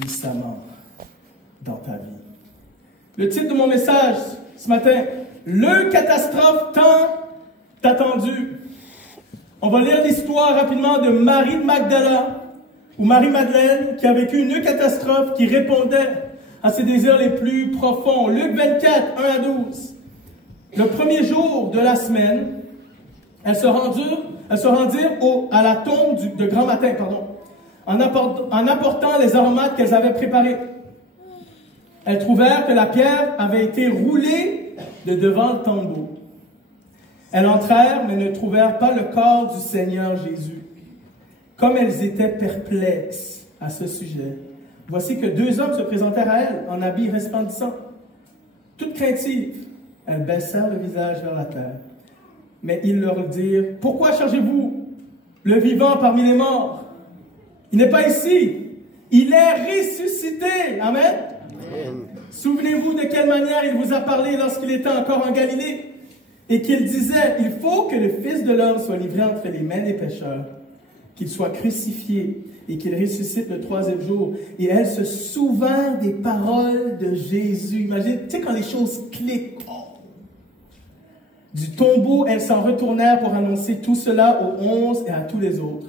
puissamment dans ta vie. Le titre de mon message ce matin, le catastrophe tant attendu. On va lire l'histoire rapidement de Marie de Magdala, ou Marie-Madeleine, qui a vécu une catastrophe qui répondait à ses désirs les plus profonds. Luc 24, 1 à 12. Le premier jour de la semaine, elles se rendirent à la tombe de grand matin, en apportant les aromates qu'elles avaient préparés. Elles trouvèrent que la pierre avait été roulée de devant le tombeau. Elles entrèrent, mais ne trouvèrent pas le corps du Seigneur Jésus. Comme elles étaient perplexes à ce sujet, voici que deux hommes se présentèrent à elles en habits resplendissants. Toutes craintives, elles baissèrent le visage vers la terre. Mais ils leur dirent, « Pourquoi cherchez-vous le vivant parmi les morts? Il n'est pas ici, il est ressuscité. » Amen. Amen. Souvenez-vous de quelle manière il vous a parlé lorsqu'il était encore en Galilée et qu'il disait, « Il faut que le Fils de l'homme soit livré entre les mains des pécheurs, qu'il soit crucifié et qu'il ressuscite le troisième jour. » Et elles se souvinrent des paroles de Jésus. Imagine, tu sais, quand les choses cliquent. Oh. Du tombeau, elles s'en retournèrent pour annoncer tout cela aux 11 et à tous les autres.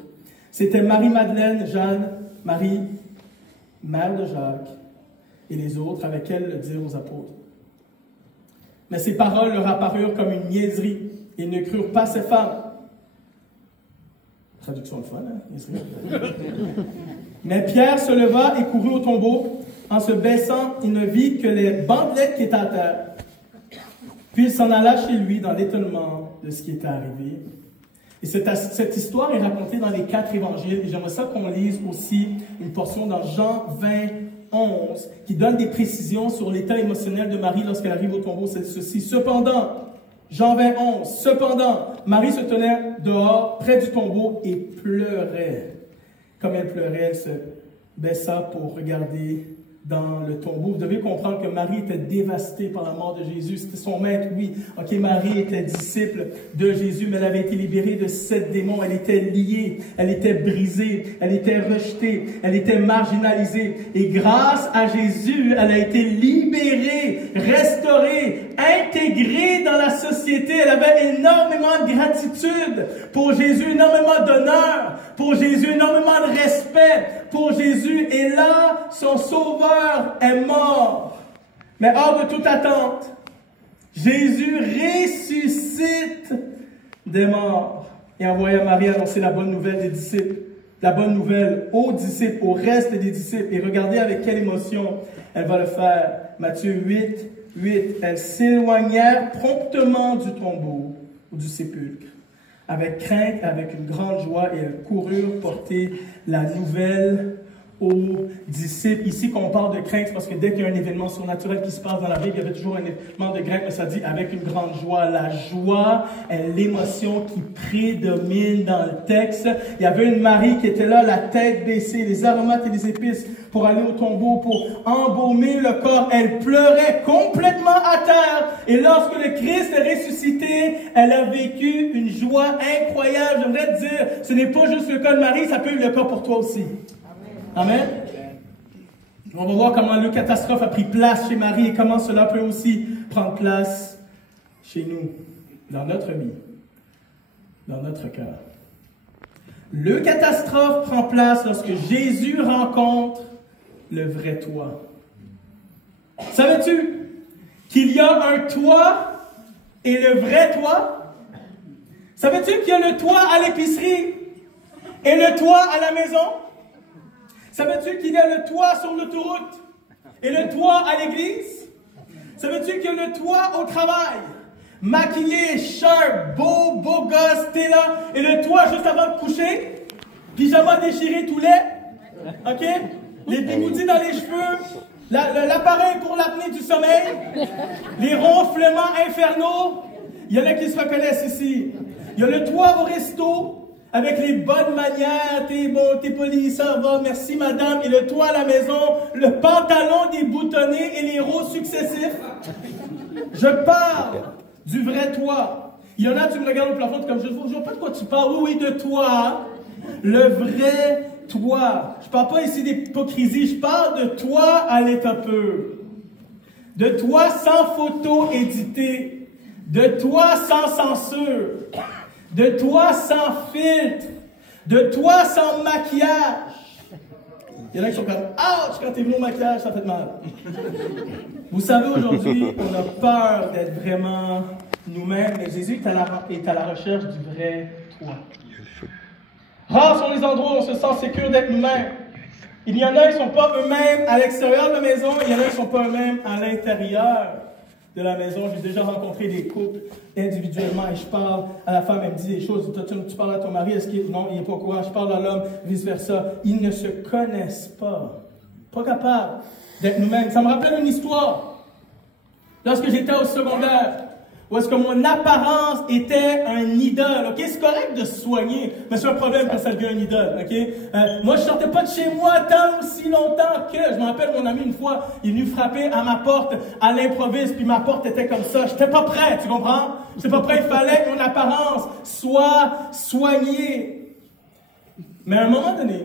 C'était Marie-Madeleine, Jeanne, Marie, mère de Jacques, et les autres avec elle le dirent aux apôtres. Mais ces paroles leur apparurent comme une niaiserie. Ils ne crurent pas ces femmes. Traduction de fun, hein? Mais Pierre se leva et courut au tombeau. En se baissant, il ne vit que les bandelettes qui étaient à terre. Puis il s'en alla chez lui dans l'étonnement de ce qui était arrivé. Et cette histoire est racontée dans les 4 évangiles. Et j'aimerais ça qu'on lise aussi une portion dans Jean 20, 11, qui donne des précisions sur l'état émotionnel de Marie lorsqu'elle arrive au tombeau. C'est ceci. Cependant, Jean 20, 11, cependant, Marie se tenait dehors, près du tombeau, et pleurait. Comme elle pleurait, elle se baissa pour regarder dans le tombeau. Vous devez comprendre que Marie était dévastée par la mort de Jésus. C'était son maître, oui. Ok, Marie était disciple de Jésus, mais elle avait été libérée de 7 démons. Elle était liée, elle était brisée, elle était rejetée, elle était marginalisée. Et grâce à Jésus, elle a été libérée, restaurée, intégrée dans la société. Elle avait énormément de gratitude pour Jésus, énormément d'honneur pour Jésus, énormément de respect pour Jésus. Et là, son sauveur est mort. Mais hors de toute attente, Jésus ressuscite des morts et envoie Marie annoncer la bonne nouvelle des disciples, la bonne nouvelle aux disciples, au reste des disciples. Et regardez avec quelle émotion elle va le faire. Matthieu 8, 8. Elles s'éloignèrent promptement du tombeau ou du sépulcre, avec crainte, avec une grande joie, et elles coururent porter la nouvelle aux disciples. Ici, quand on parle de crainte, parce que dès qu'il y a un événement surnaturel qui se passe dans la Bible, il y avait toujours un événement de crainte, mais ça dit avec une grande joie. La joie est l'émotion qui prédomine dans le texte. Il y avait une Marie qui était là, la tête baissée, les aromates et les épices pour aller au tombeau, pour embaumer le corps. Elle pleurait complètement à terre. Et lorsque le Christ est ressuscité, elle a vécu une joie incroyable. J'aimerais te dire, ce n'est pas juste le cas de Marie, ça peut être le cas pour toi aussi. Amen. On va voir comment le catastrophe a pris place chez Marie et comment cela peut aussi prendre place chez nous, dans notre vie, dans notre cœur. Le catastrophe prend place lorsque Jésus rencontre le vrai toi. Savais-tu qu'il y a un toi et le vrai toi? Savais-tu qu'il y a le toi à l'épicerie et le toi à la maison? Savais-tu qu'il y a le toit sur l'autoroute et le toit à l'église? Savais-tu qu'il y a le toit au travail? Maquillé, sharp, beau gosse, t'es là. Et le toit juste avant de coucher? Pyjama déchiré tout laid? OK? Les bigoudis dans les cheveux? L'appareil pour l'apnée du sommeil? Les ronflements infernaux? Il y en a qui se reconnaissent ici. Il y a le toit au resto? Avec les bonnes manières, t'es bon, t'es poli, ça va, merci madame, et le toit à la maison, le pantalon déboutonné et les rôles successifs. Je parle du vrai toi. Il y en a, tu me regardes au plafond, comme je ne vois pas de quoi tu parles. Oui, de toi. Le vrai toi. Je ne parle pas ici d'hypocrisie, je parle de toi à l'état pur. De toi sans photo éditée. De toi sans censure. De toi sans filtre. De toi sans maquillage. Il y en a qui sont comme « Ouch! Quand t'es venu au maquillage, ça fait mal. » Vous savez, aujourd'hui, on a peur d'être vraiment nous-mêmes, mais Jésus est à la recherche du vrai toi. Rares sont les endroits où on se sent sécure d'être nous-mêmes. Il y en a, ils ne sont pas eux-mêmes à l'extérieur de la maison, il y en a, ils ne sont pas eux-mêmes à l'intérieur de la maison. J'ai déjà rencontré des couples individuellement et je parle à la femme, elle me dit des choses. Tu parles à ton mari, est-ce qu'il non, il n'est pas au courant. Je parle à l'homme, vice-versa. Ils ne se connaissent pas. Pas capables d'être nous-mêmes. Ça me rappelle une histoire. Lorsque j'étais au secondaire, où est-ce que mon apparence était un idole, ok? C'est correct de se soigner, mais c'est un problème quand ça devient un idole, ok? Moi, je sortais pas de chez moi tant aussi longtemps que, je me rappelle, mon ami, une fois, il est venu frapper à ma porte à l'improviste, puis ma porte était comme ça. J'étais pas prêt, tu comprends? J'étais pas prêt, il fallait que mon apparence soit soignée. Mais à un moment donné,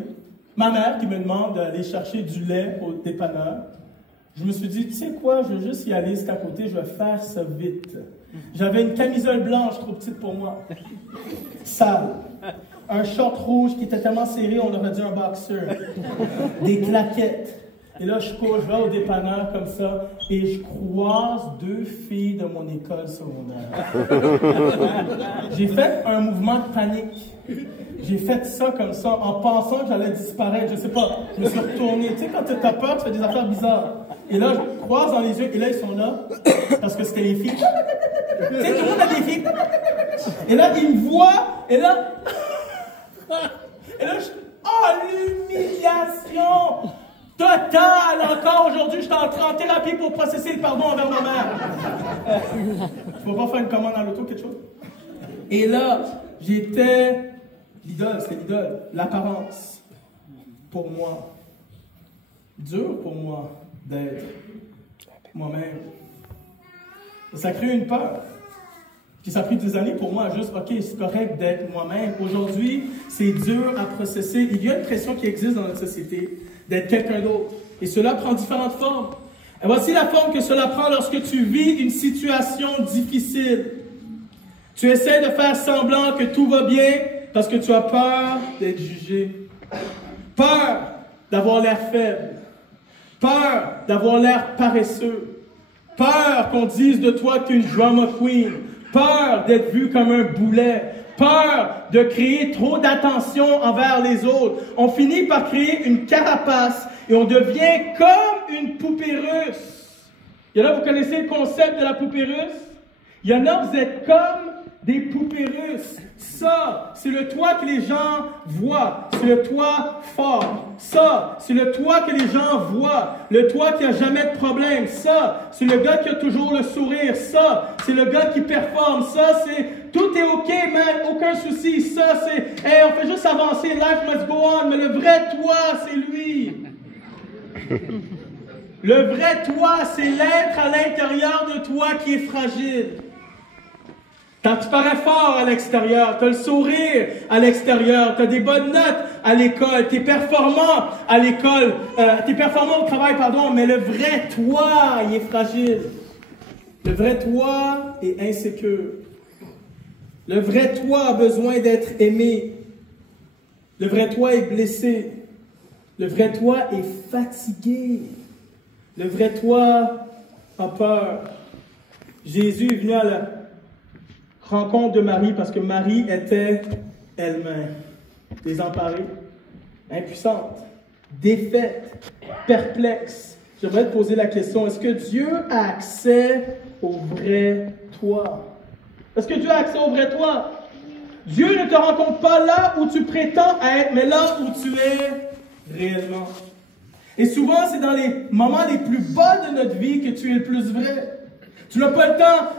ma mère qui me demande d'aller chercher du lait au dépanneur, je me suis dit, tu sais quoi, je vais juste y aller, c'est à côté, je vais faire ça vite. J'avais une camisole blanche trop petite pour moi, sale, un short rouge qui était tellement serré, on aurait dit un boxeur, des claquettes. Et là, je cours, je vais au dépanneur comme ça, et je croise deux filles de mon école secondaire. J'ai fait un mouvement de panique. J'ai fait ça comme ça, en pensant que j'allais disparaître. Je sais pas, je me suis retourné. Tu sais, quand tu as peur, tu fais des affaires bizarres. Et là, je croise dans les yeux, et là, ils sont là, parce que c'était les filles. Tu sais, tout le monde a des filles. Et là, ils me voient, et là, l'humiliation totale encore aujourd'hui. Je suis en thérapie pour processer le pardon envers ma mère. Tu vas pas faire une commande dans l'auto, quelque chose? Et là, j'étais l'idole, c'était l'idole, l'apparence. Pour moi, dur pour moi d'être moi-même. Ça crée une peur. Puis ça a pris des années pour moi, juste, OK, c'est correct d'être moi-même. Aujourd'hui, c'est dur à processer. Il y a une pression qui existe dans notre société d'être quelqu'un d'autre. Et cela prend différentes formes. Et voici la forme que cela prend lorsque tu vis une situation difficile. Tu essaies de faire semblant que tout va bien parce que tu as peur d'être jugé. Peur d'avoir l'air faible. Peur d'avoir l'air paresseux. Peur qu'on dise de toi que tu es une drama queen. Peur d'être vu comme un boulet. Peur de créer trop d'attention envers les autres. On finit par créer une carapace et on devient comme une poupée russe. Il y en a, vous connaissez le concept de la poupée russe? Il y en a, vous êtes comme des poupées russes. Ça, c'est le toi que les gens voient. C'est le toi fort. Ça, c'est le toi que les gens voient. Le toi qui n'a jamais de problème. Ça, c'est le gars qui a toujours le sourire. Ça, c'est le gars qui performe. Ça, c'est tout est OK, man. Aucun souci. Ça, c'est hey, on fait juste avancer. Life must go on. Mais le vrai toi, c'est lui. Le vrai toi, c'est l'être à l'intérieur de toi qui est fragile. Quand tu parais fort à l'extérieur, tu as le sourire à l'extérieur, tu as des bonnes notes à l'école, tu es performant à l'école, tu es performant au travail, pardon, mais le vrai toi, il est fragile. Le vrai toi est insécure. Le vrai toi a besoin d'être aimé. Le vrai toi est blessé. Le vrai toi est fatigué. Le vrai toi a peur. Jésus est venu à la rencontre de Marie parce que Marie était elle-même désemparée, impuissante, défaite, perplexe. J'aimerais te poser la question, est-ce que Dieu a accès au vrai toi? Est-ce que Dieu a accès au vrai toi? Dieu ne te rencontre pas là où tu prétends être, mais là où tu es réellement. Et souvent, c'est dans les moments les plus bas de notre vie que tu es le plus vrai. Tu n'as pas le temps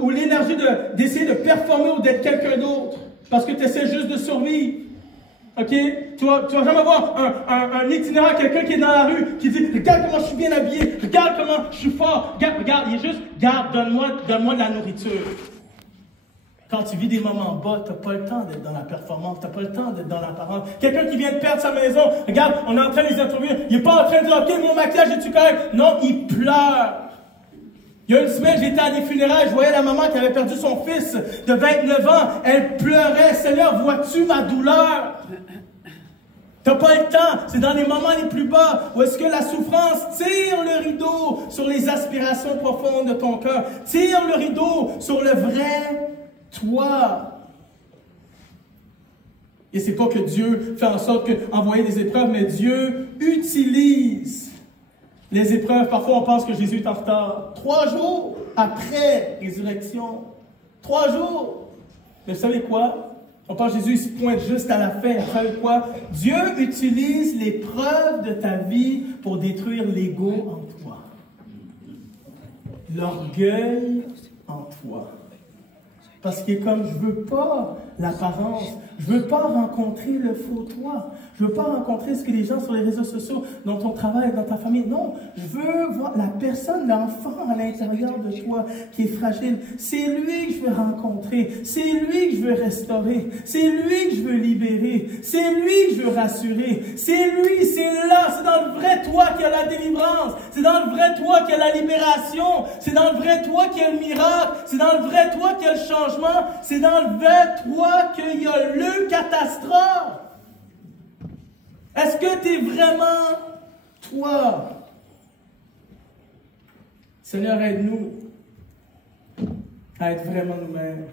ou l'énergie d'essayer de performer ou d'être quelqu'un d'autre parce que tu essaies juste de survivre. OK? Tu vas jamais voir un itinéraire, quelqu'un qui est dans la rue, qui dit « Regarde comment je suis bien habillé, regarde comment je suis fort, regarde, il est juste, regarde, donne-moi de la nourriture. » Quand tu vis des moments bas, tu n'as pas le temps d'être dans la performance, tu n'as pas le temps d'être dans l'apparence. Quelqu'un qui vient de perdre sa maison, regarde, on est en train de les interviewer, il n'est pas en train de dire, OK, mon maquillage, est-tu correct? Non, il pleure. Il y a une semaine, j'étais à des funérailles, je voyais la maman qui avait perdu son fils de 29 ans. Elle pleurait. Seigneur, vois-tu ma douleur? T'as pas le temps. C'est dans les moments les plus bas où est-ce que la souffrance tire le rideau sur les aspirations profondes de ton cœur. Tire le rideau sur le vrai toi. Et c'est pas que Dieu fait en sorte d'envoyer des épreuves, mais Dieu utilise les épreuves. Parfois, on pense que Jésus est en retard. 3 jours après résurrection. 3 jours. Mais vous savez quoi? On pense que Jésus se pointe juste à la fin. Vous savez quoi? Dieu utilise l'épreuve de ta vie pour détruire l'ego en toi. L'orgueil en toi. Parce que comme je veux pas l'apparence, je veux pas rencontrer le faux toi, je veux pas rencontrer ce que les gens sur les réseaux sociaux, dans ton travail, dans ta famille, non, je veux voir la personne, l'enfant à l'intérieur de toi qui est fragile. C'est lui que je veux rencontrer, c'est lui que je veux restaurer, c'est lui que je veux libérer, c'est lui que je veux rassurer, c'est lui, c'est là, c'est dans le vrai toi qu'il y a la délivrance, c'est dans le vrai toi qu'il y a la libération, c'est dans le vrai toi qu'il y a le miracle, c'est dans le vrai toi qu'il y a le changement. C'est dans le vrai toi qu'il y a le catastrophe. Est-ce que tu es vraiment toi? Seigneur, aide-nous à être vraiment nous-mêmes.